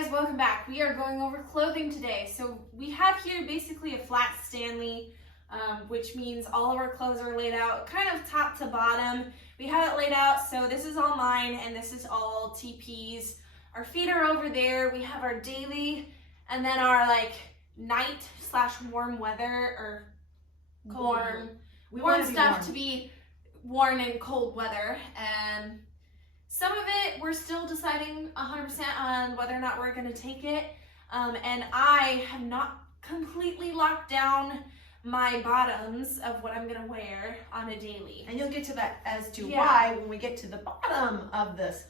guys, welcome back. We are going over clothing today. So we have here basically a flat Stanley, which means all of our clothes are laid out kind of top to bottom. We have it laid out, so this is all mine and this is all TP's. Our feet are over there. We have our daily and then our like night / warm weather or warm stuff to be worn in cold weather. And some of it, we're still deciding 100% on whether or not we're going to take it. And I have not completely locked down my bottoms of what I'm going to wear on a daily. And you'll get to that as to why when we get to the bottom of this.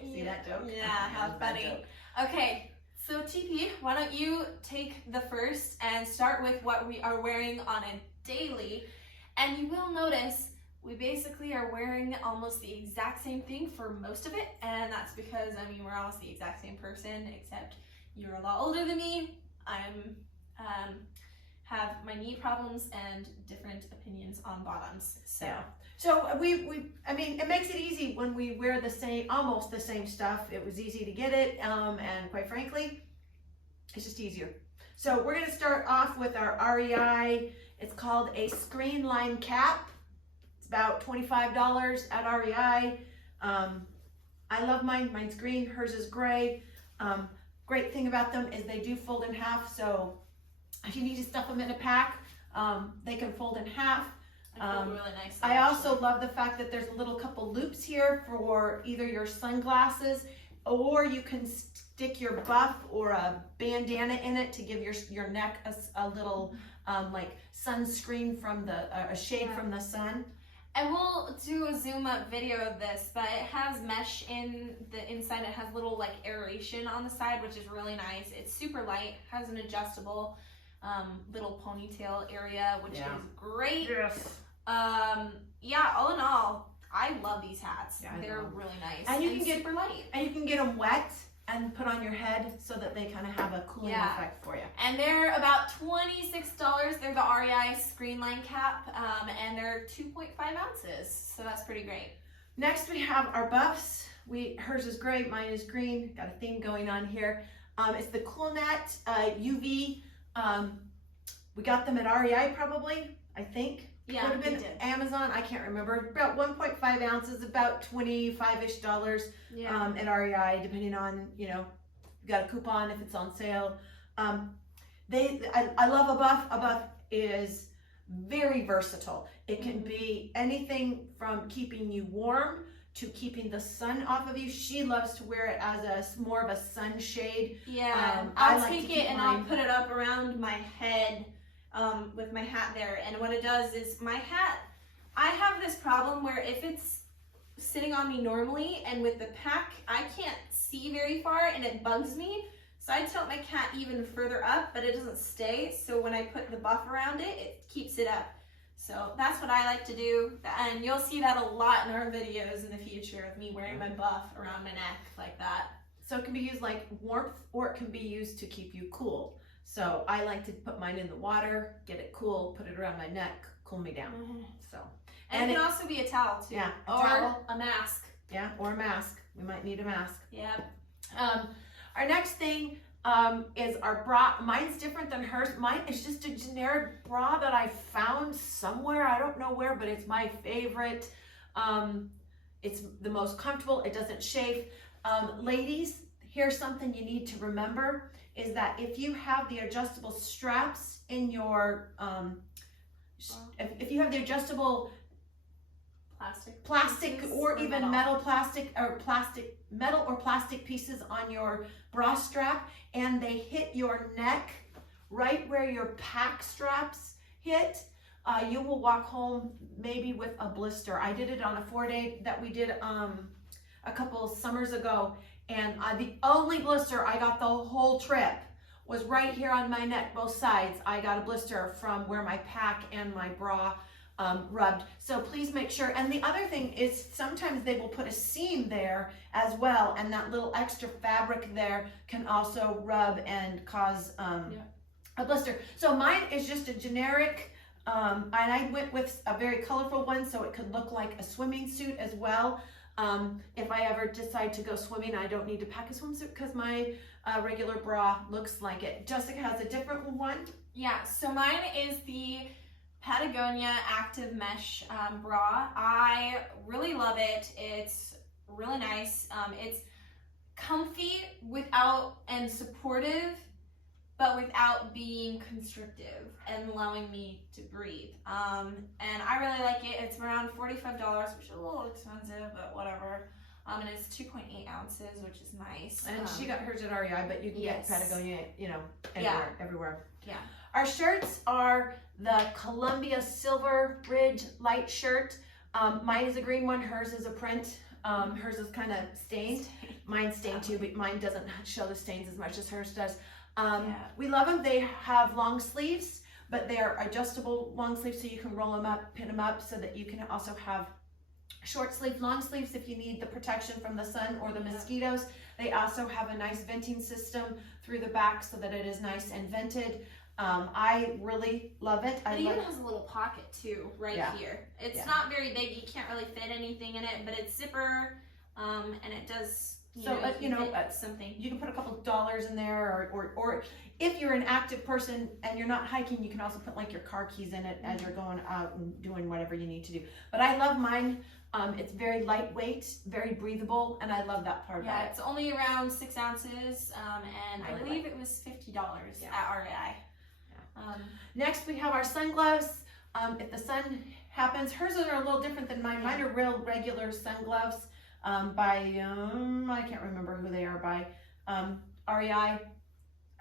See that joke? Yeah, how funny. Okay, so TP, why don't you take the first and start with what we are wearing on a daily. And you will notice we basically are wearing almost the exact same thing for most of it, and that's because, I mean, we're almost the exact same person, except you're a lot older than me. I'm have my knee problems and different opinions on bottoms. So yeah. So I mean, it makes it easy when we wear the same, almost the same stuff. It was easy to get it, and quite frankly, it's just easier. So we're gonna start off with our REI. It's called a screen line cap. About $25 at REI. I love mine. Mine's green. Hers is gray. Great thing about them is they do fold in half. So if you need to stuff them in a pack, they can fold in half. Really nice. I also love the fact that there's a little couple loops here for either your sunglasses, or you can stick your buff or a bandana in it to give your neck a little like sunscreen from a shade from the sun. And we'll do a zoom up video of this, but it has mesh in the inside. It has little like aeration on the side, which is really nice. It's super light, has an adjustable little ponytail area, which is great. Yes. Yeah, all in all, I love these hats. Yeah, they're really nice. And you can get super light. And you can get them wet and put on your head so that they kind of have a cooling effect for you. And they're about $26. They're the REI screen line cap, and they're 2.5 ounces. So that's pretty great. Next we have our buffs. Hers is gray, mine is green. Got a theme going on here. It's the CoolNet UV. We got them at REI probably, I think. Yeah, would have been Amazon, I can't remember. About 1.5 ounces, about $25-ish at REI, depending on, you got a coupon if it's on sale. I love a buff. A buff is very versatile. It can be anything from keeping you warm to keeping the sun off of you. She loves to wear it as more of a sunshade. Yeah, I'll take it and I'll put it up around my head. With my hat there, and what it does is my hat, I have this problem where if it's sitting on me normally and with the pack, I can't see very far and it bugs me, so I tilt my hat even further up, but it doesn't stay. So when I put the buff around it, it keeps it up. So that's what I like to do, and you'll see that a lot in our videos in the future of me wearing my buff around my neck like that. So it can be used like warmth, or it can be used to keep you cool. So I like to put mine in the water, get it cool, put it around my neck, cool me down. So, and it can also be a towel too. Yeah, or a mask. Yeah, or a mask. We might need a mask. Yeah. Our next thing is our bra. Mine's different than hers. Mine is just a generic bra that I found somewhere. I don't know where, but it's my favorite. It's the most comfortable. It doesn't chafe. Ladies, here's something you need to remember. Is that if you have the adjustable straps in your, if you have the adjustable plastic or even metal or plastic pieces on your bra strap, and they hit your neck right where your pack straps hit, you will walk home maybe with a blister. I did it on a 4-day that we did a couple summers ago. And the only blister I got the whole trip was right here on my neck, both sides. I got a blister from where my pack and my bra rubbed. So please make sure. And the other thing is sometimes they will put a seam there as well, and that little extra fabric there can also rub and cause a blister. So mine is just a generic, and I went with a very colorful one so it could look like a swimming suit as well. If I ever decide to go swimming, I don't need to pack a swimsuit because my regular bra looks like it. Jessica has a different one. Yeah, so mine is the Patagonia Active Mesh bra. I really love it. It's really nice. It's comfy and supportive, but without being constrictive and allowing me to breathe. And I really like it. It's around $45, which is a little expensive, but whatever. And it's 2.8 ounces, which is nice. And she got hers at REI, but you can yes. get Patagonia, everywhere. Yeah. Our shirts are the Columbia Silver Ridge light shirt. Mine is a green one, hers is a print. Hers is kind of stained. Mine's stained too, but mine doesn't show the stains as much as hers does. We love them. They have long sleeves, but they're adjustable long sleeves, so you can roll them up, pin them up, so that you can also have short sleeve, long sleeves if you need the protection from the sun or the mosquitoes. They also have a nice venting system through the back so that it is nice and vented. I really love it. It even has a little pocket too, here. It's not very big. You can't really fit anything in it, but it's zipper, and it does. Something. You can put a couple dollars in there, or if you're an active person and you're not hiking, you can also put like your car keys in it as you're going out and doing whatever you need to do. But I love mine. It's very lightweight, very breathable, and I love that part about it. It's only around 6 ounces, and I believe it was $50 at REI. Next, we have our sun gloves. If the sun happens, hers are a little different than mine. Mine are real regular sun gloves by, I can't remember who they are by, REI.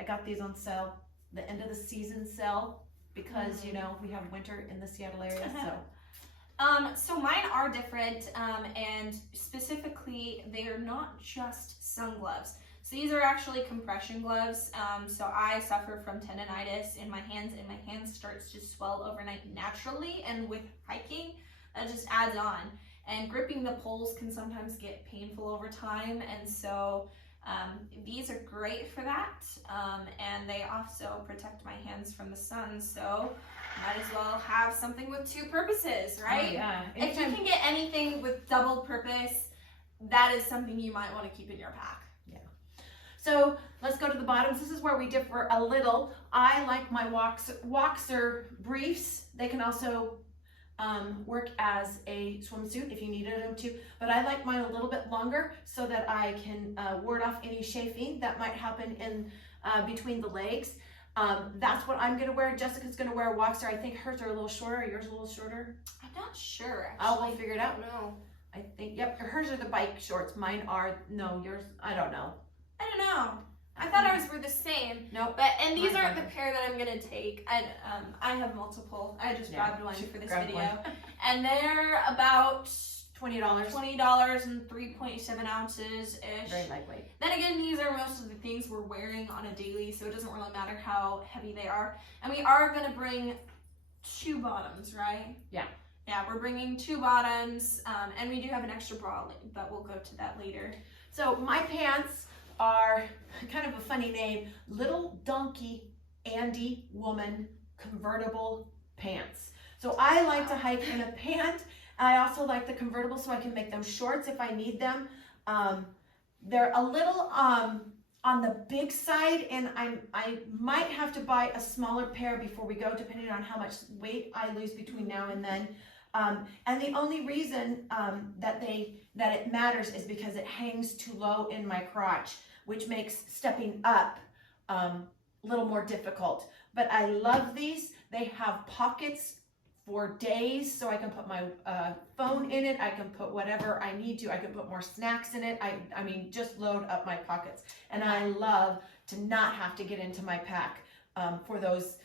I got these on sale, the end of the season sale, because, we have winter in the Seattle area, so. So mine are different, and specifically, they are not just sun gloves. So these are actually compression gloves. So I suffer from tendonitis in my hands, and my hands starts to swell overnight naturally, and with hiking, that just adds on. And gripping the poles can sometimes get painful over time, and so these are great for that. And they also protect my hands from the sun, so might as well have something with two purposes, right? Oh, yeah. If you can get anything with double purpose, that is something you might want to keep in your pack. So let's go to the bottoms. This is where we differ a little. I like my Woxer briefs. They can also work as a swimsuit if you needed them to, but I like mine a little bit longer so that I can ward off any chafing that might happen in between the legs. That's what I'm gonna wear. Jessica's gonna wear a Woxer. I think hers are a little shorter. Yours a little shorter? I'm not sure, actually. I'll figure it out. I don't know. I think, yep, hers are the bike shorts. Mine are, no, yours, I don't know. I don't know. I thought ours were the same. Nope. And these aren't the pair that I'm gonna take. I have multiple. I just grabbed one for this video, and they're about $20. $20 and 3.7 ounces ish. Very lightweight. Then again, these are most of the things we're wearing on a daily, so it doesn't really matter how heavy they are. And we are gonna bring 2 bottoms, right? Yeah. Yeah, we're bringing 2 bottoms, and we do have an extra bra, but we'll go to that later. So my pants are kind of a funny name, Little Donkey Andy Woman Convertible Pants. So I like to hike in a pant. I also like the convertible so I can make them shorts if I need them. They're a little on the big side, and I might have to buy a smaller pair before we go, depending on how much weight I lose between now and then. And the only reason that it matters is because it hangs too low in my crotch, which makes stepping up a little more difficult. But I love these. They have pockets for days, so I can put my phone in it. I can put whatever I need to. I can put more snacks in it. I mean, just load up my pockets. And I love to not have to get into my pack for those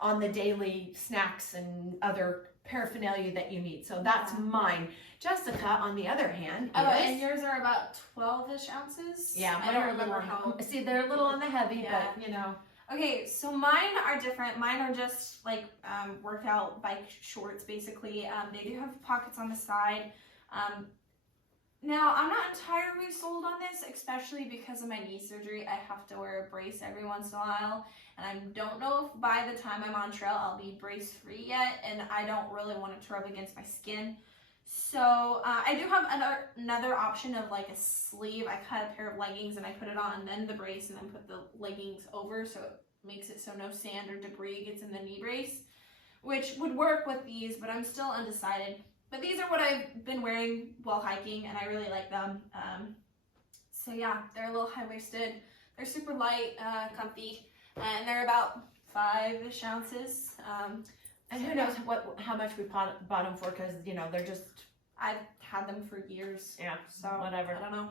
on the daily snacks and other paraphernalia that you need. So that's mine. Jessica, on the other hand, and yours are about 12-ish ounces? Yeah, I don't remember how. See, they're a little on the heavy, but you know. Okay, so mine are different. Mine are just like workout bike shorts, basically. They do have pockets on the side. Now, I'm not entirely sold on this, especially because of my knee surgery. I have to wear a brace every once in a while, and I don't know if by the time I'm on trail I'll be brace free yet, and I don't really want it to rub against my skin. So I do have another option of like a sleeve. I cut a pair of leggings and I put it on, then the brace, and then put the leggings over, so it makes it so no sand or debris gets in the knee brace, which would work with these, but I'm still undecided. But these are what I've been wearing while hiking, and I really like them. So yeah, they're a little high-waisted. They're super light, comfy, and they're about 5-ish ounces. And who knows how much we bought them for, because, you know, they're just... I've had them for years. Yeah, so whatever. I don't know.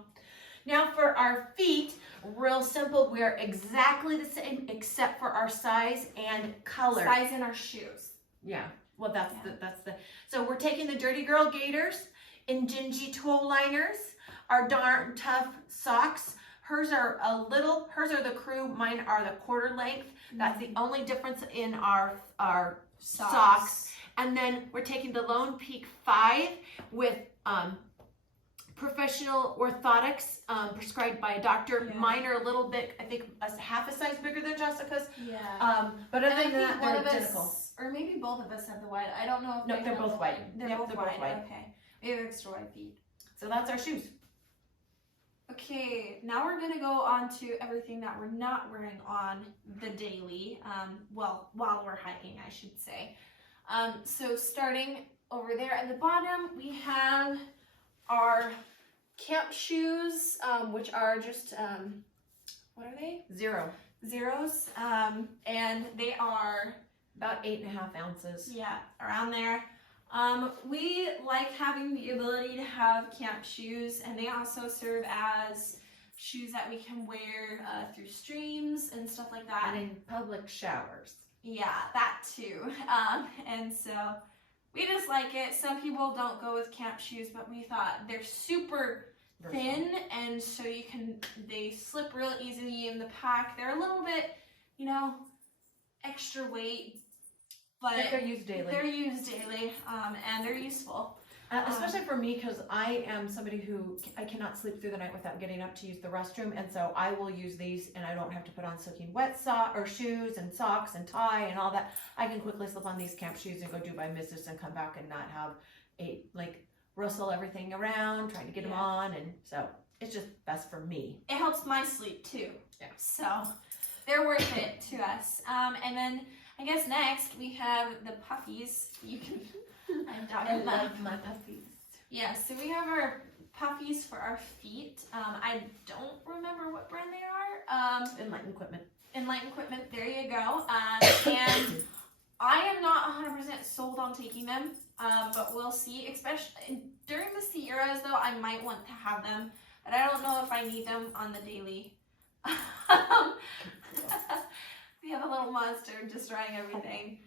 Now for our feet, real simple. We're exactly the same except for our size and color. Size in our shoes. Yeah. Well, that's the. So we're taking the Dirty Girl Gaiters in dingy toe liners. Our Darn Tough socks. Hers are the crew. Mine are the quarter length. That's the only difference in our socks. And then we're taking the Lone Peak 5 with professional orthotics prescribed by a doctor. Yeah. Mine are a little bit, I think, half a size bigger than Jessica's. Yeah. But other than that, they're identical. Us, or maybe both of us have the wide. I don't know if No, they're both wide. They're Yep, both they're both wide. wide. Okay. Maybe they're extra wide feet. So that's our shoes. Okay, now we're gonna go on to everything that we're not wearing on the daily. Well, while we're hiking, I should say. So starting over there at the bottom, we have our camp shoes, which are just, what are they? Zeros. And they are About 8.5 ounces. yeah, around there. We like having the ability to have camp shoes, and they also serve as shoes that we can wear through streams and stuff like that. And in public showers. Yeah, that too. And so we just like it. Some people don't go with camp shoes, but we thought they're super thin, and so they slip real easily in the pack. They're a little bit, you know, extra weight, but they're used daily. They're used daily, and they're useful. Especially for me, because I am somebody who I cannot sleep through the night without getting up to use the restroom, and so I will use these, and I don't have to put on soaking wet shoes and socks and tie and all that. I can quickly slip on these camp shoes and go do my business and come back and not have rustle everything around, trying to get them on, and so it's just best for me. It helps my sleep too. Yeah. So they're worth it to us. And then I guess next we have the puffies. You can. I love my puffies. Yeah, so we have our puffies for our feet. I don't remember what brand they are. Enlightened Equipment. Enlightened Equipment, there you go. And I am not 100% sold on taking them, but we'll see. Especially during the Sierras, though, I might want to have them, but I don't know if I need them on the daily. We have a little monster destroying everything.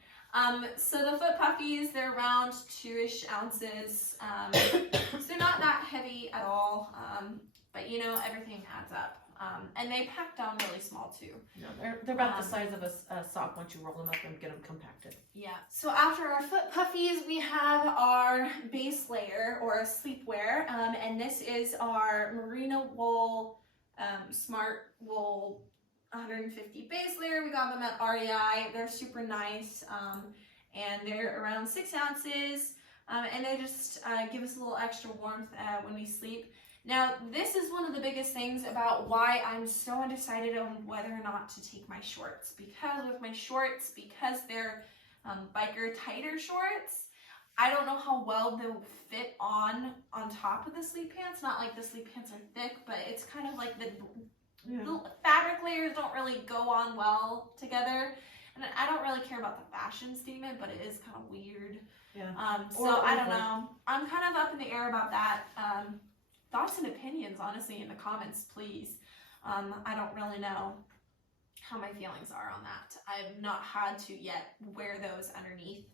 So the foot puffies, they're around 2-ish ounces. So they're not that heavy at all, but you know, everything adds up. And they pack down really small too. No, they're about the size of a sock once you roll them up and get them compacted. Yeah. So after our foot puffies, we have our base layer or a sleepwear, and this is our Merino Wool Smart Wool 150 base layer. We got them at REI. They're super nice, and they're around 6 ounces, and they just give us a little extra warmth when we sleep. Now, this is one of the biggest things about why I'm so undecided on whether or not to take my shorts. Because with my shorts, because they're biker tighter shorts, I don't know how well they'll fit on top of the sleep pants. Not like the sleep pants are thick, but it's kind of like the fabric layers don't really go on well together. And I don't really care about the fashion statement, but it is kind of weird. Yeah. So I don't know. I'm kind of up in the air about that. Thoughts and opinions, honestly, in the comments, please. I don't really know how my feelings are on that. I've not had to yet wear those underneath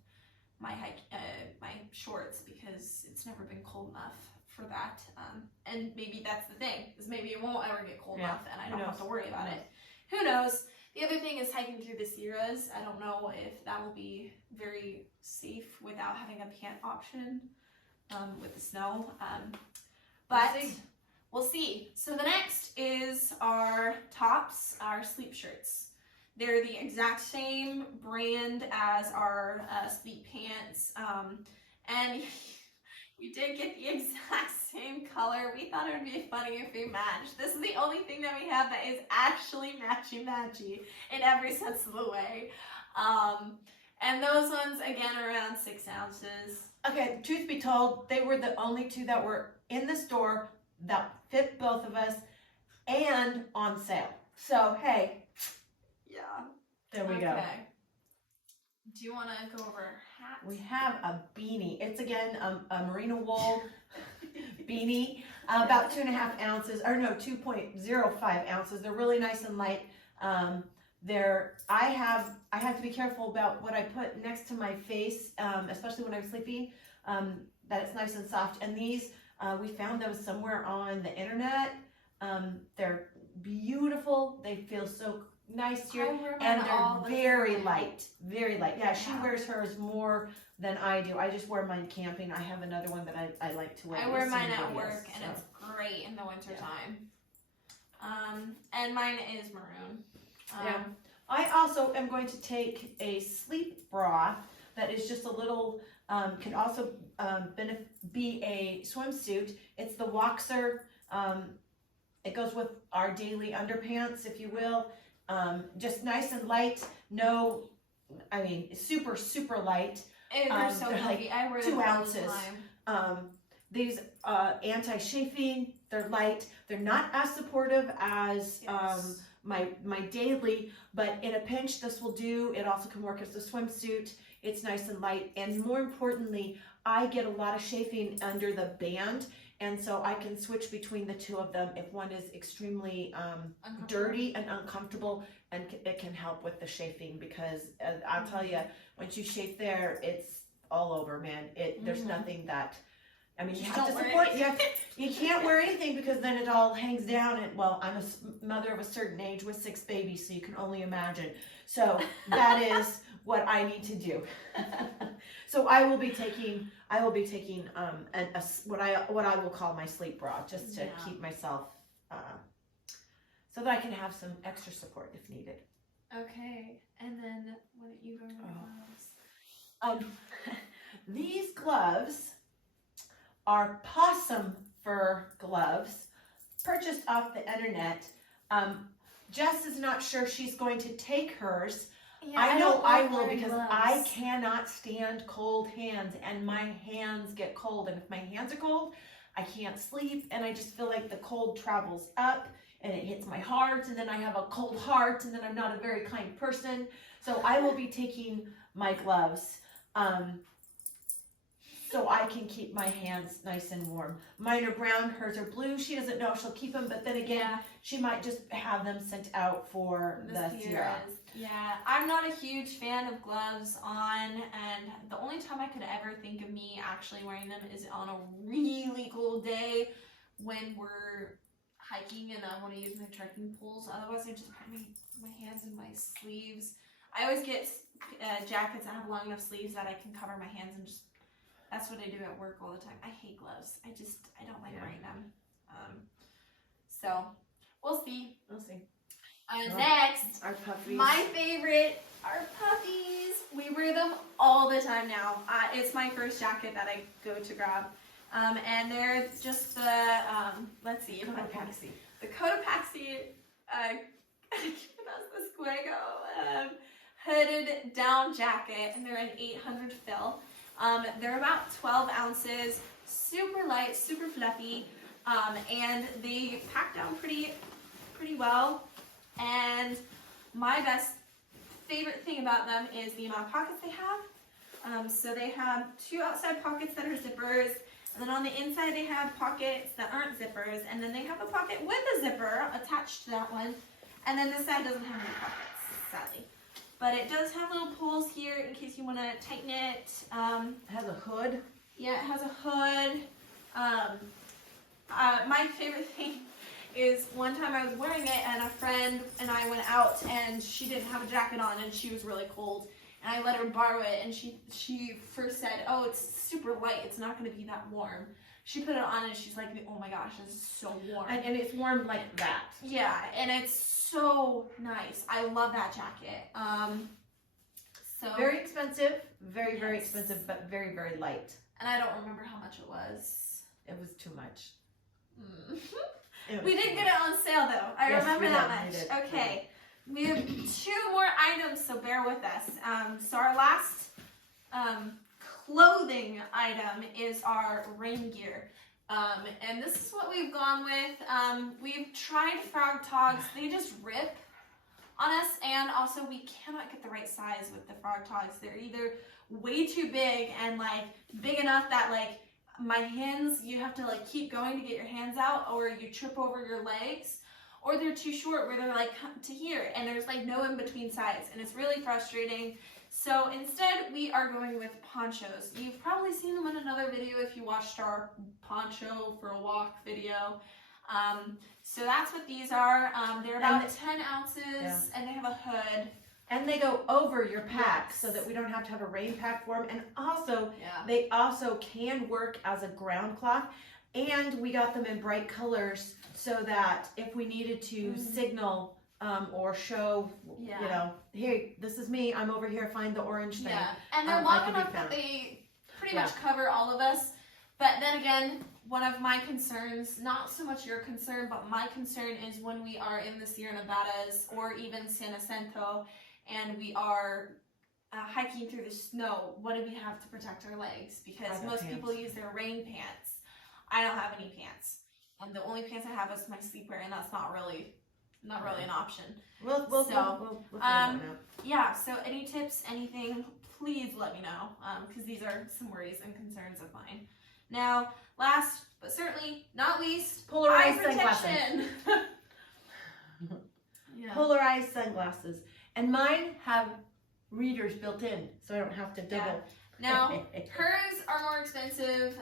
my my shorts because it's never been cold enough for that. And maybe that's the thing, is maybe it won't ever get cold enough and I don't have to worry about it. Who knows? The other thing is hiking through the Sierras. I don't know if that will be very safe without having a pant option with the snow. But we'll see. So the next is our tops, our sleep shirts. They're the exact same brand as our sleep pants. And We did get the exact same color. We thought it would be funny if we matched. This is the only thing that we have that is actually matchy-matchy in every sense of the way. And those ones, again, are around 6 ounces. Okay, truth be told, they were the only two that were in the store that fit both of us and on sale. So, hey, Yeah. there we go. Okay. Do you want to go over hats? We have a beanie. It's again a merino wool beanie, about 2.5 ounces, or no, 2.05 ounces. They're really nice and light. I have to be careful about what I put next to my face, especially when I'm sleeping, that it's nice and soft. And these, we found those somewhere on the internet. They're beautiful. They feel so nice here, and they're very light, very light. Yeah, she wears hers more than I do. I just wear mine camping. I have another one that I like to wear. I wear mine at work, and it's great in the wintertime. And mine is maroon. Yeah. I also am going to take a sleep bra that is just a little, can also be a swimsuit. It's the Woxer. It goes with our daily underpants, if you will. Just nice and light. No, I mean, super, super light. They're so heavy. Like I wear 2 them all the ounces. time. These anti-chafing, they're light. They're not as supportive as Yes. my daily, but in a pinch this will do. It also can work as a swimsuit. It's nice and light, and more importantly, I get a lot of chafing under the band, and so I can switch between the two of them if one is extremely dirty and uncomfortable, and it can help with the chafing, because I'll tell you, once you chafe there, it's all over, man. There's nothing that, I mean, you have to support. You can't wear anything, because then it all hangs down. And well, I'm a mother of a certain age with 6 babies, so you can only imagine. So that is what I need to do. So I will be taking what I will call my sleep bra, just to keep myself so that I can have some extra support if needed. Okay, and then why don't you go over the gloves? These gloves are possum fur gloves, purchased off the internet. Jess is not sure she's going to take hers. Yeah, I know don't I like will, wearing because gloves. I cannot stand cold hands, and my hands get cold, and if my hands are cold, I can't sleep, and I just feel like the cold travels up and it hits my heart, and then I have a cold heart, and then I'm not a very kind person. So I will be taking my gloves so I can keep my hands nice and warm. Mine are brown, hers are blue. She doesn't know if she'll keep them, but then again, she might just have them sent out for the Sierra. Yeah, I'm not a huge fan of gloves on, and the only time I could ever think of me actually wearing them is on a really cold day when we're hiking and I want to use my trekking poles. Otherwise, I just put my hands in my sleeves. I always get jackets that have long enough sleeves that I can cover my hands, and just that's what I do at work all the time. I hate gloves. I don't like wearing them. So we'll see. We'll see. Next, Our puppies. my favorite are puppies. We wear them all the time now. It's my first jacket that I go to grab. And they're just the, let's see. Cotopaxi. The Cotopaxi, that's the Squego, hooded down jacket, and they're an 800 fill. They're about 12 ounces, super light, super fluffy, and they pack down pretty well. And my favorite thing about them is the amount of pockets they have. So they have 2 outside pockets that are zippers, and then on the inside they have pockets that aren't zippers, and then they have a pocket with a zipper attached to that one, and then this side doesn't have any pockets, sadly. But it does have little pulls here in case you want to tighten it. It has a hood. Yeah, it has a hood. My favorite thing is one time I was wearing it and a friend and I went out and she didn't have a jacket on and she was really cold. And I let her borrow it, and she first said, oh, it's super light, it's not going to be that warm. She put it on and she's like, oh my gosh, this is so warm. And it's warm like that. Yeah, and it's so nice. I love that jacket. So very expensive, very expensive, but very, very light. and I don't remember how much it was. It was too much. We did get it on sale though. I Yes, remember we that did. much. Okay. We have 2 more items, so bear with us. So our last clothing item is our rain gear. And this is what we've gone with. We've tried Frog Togs. They just rip on us, and also we cannot get the right size with the Frog Togs. They're either way too big and like big enough that like my hands, you have to like keep going to get your hands out, or you trip over your legs, or they're too short where they're like to here, and there's like no in between size, and it's really frustrating. So instead we are going with ponchos. You've probably seen them in another video if you watched our poncho for a walk video. So that's what these are. They're about 10 ounces and they have a hood. And they go over your pack so that we don't have to have a rain pack for them. And also, they also can work as a ground cloth. And we got them in bright colors so that if we needed to signal or show, you know, hey, this is me, I'm over here, find the orange thing. Yeah, and they're long enough that they pretty much cover all of us. But then again, one of my concerns, not so much your concern, but my concern is when we are in the Sierra Nevadas or even San Jacinto and we are hiking through the snow, what do we have to protect our legs? Because most people use their rain pants. I don't have any pants. And the only pants I have is my sleepwear, and that's not really an option. We'll figure that one out. Yeah, so any tips, anything, please let me know, because these are some worries and concerns of mine. Now, last but certainly not least, Polarized eye protection. Polarized sunglasses. And mine have readers built in, so I don't have to double. Now, hers are more expensive.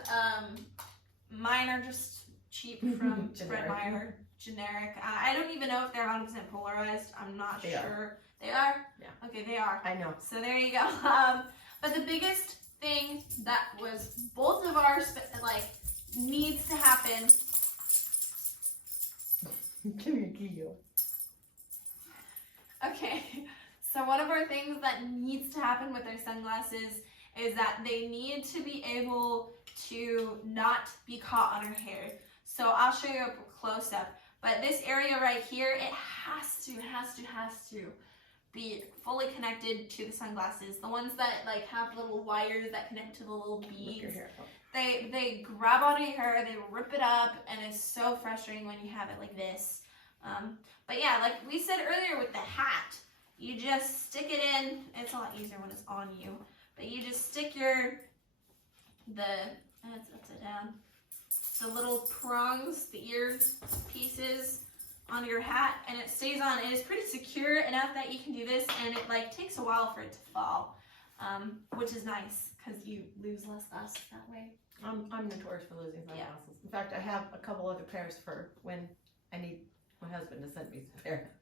Mine are just cheap from Fred Meyer, generic. I don't even know if they're 100% polarized. I'm not sure. They are? Yeah. Okay, they are. I know. So there you go. But the biggest thing that was both of ours, like, needs to happen. Come here, Kyo. Okay, so one of our things that needs to happen with our sunglasses is that they need to be able to not be caught on our hair. So I'll show you a close up, but this area right here, it has to be fully connected to the sunglasses. The ones that like have little wires that connect to the little beads, they grab onto your hair, they rip it up, and it's so frustrating when you have it like this. But yeah, like we said earlier with the hat, you just stick it in. It's a lot easier when it's on you, but you just stick it's upside down, the little prongs, the ear pieces on your hat, and it stays on. It is pretty secure enough that you can do this, and it like takes a while for it to fall, which is nice because you lose less dust that way. I'm notorious for losing sunglasses. In fact, I have a couple other pairs for when I need my husband to send me a pair.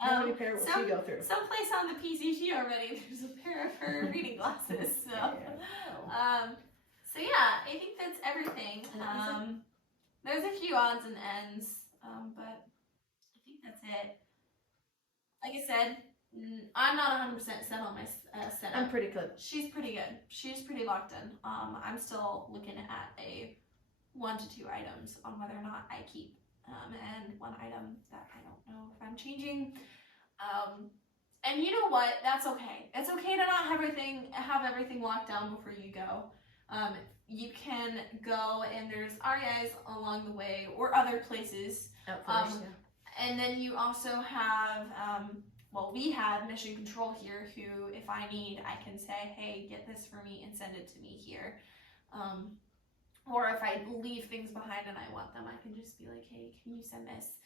How many pairs will we go through? Someplace on the PCT already, there's a pair of her reading glasses. So, so yeah, I think that's everything. There's a few odds and ends, but I think that's it. Like I said, I'm not 100% set on my setup. I'm pretty good. She's pretty good. She's pretty locked in. I'm still looking at a 1 to 2 items on whether or not I keep, and 1 item that I don't know if I'm changing. And you know what? That's okay. It's okay to not have everything locked down before you go. You can go and there's REIs along the way or other places. And then you also have, we have Mission Control here who, if I need, I can say, hey, get this for me and send it to me here. Or if I leave things behind and I want them, I can just be like, hey, can you send this?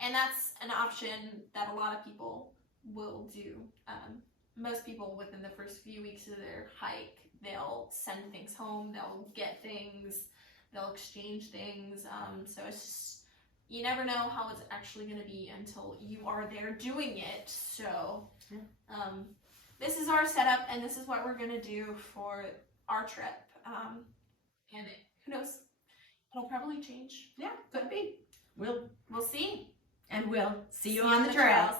And that's an option that a lot of people will do. Most people within the first few weeks of their hike, they'll send things home, they'll get things, they'll exchange things. So it's just, you never know how it's actually going to be until you are there doing it. So this is our setup, and this is what we're going to do for our trip. And who knows? It'll probably change. Yeah, could be. We'll see. And we'll see you on the trails.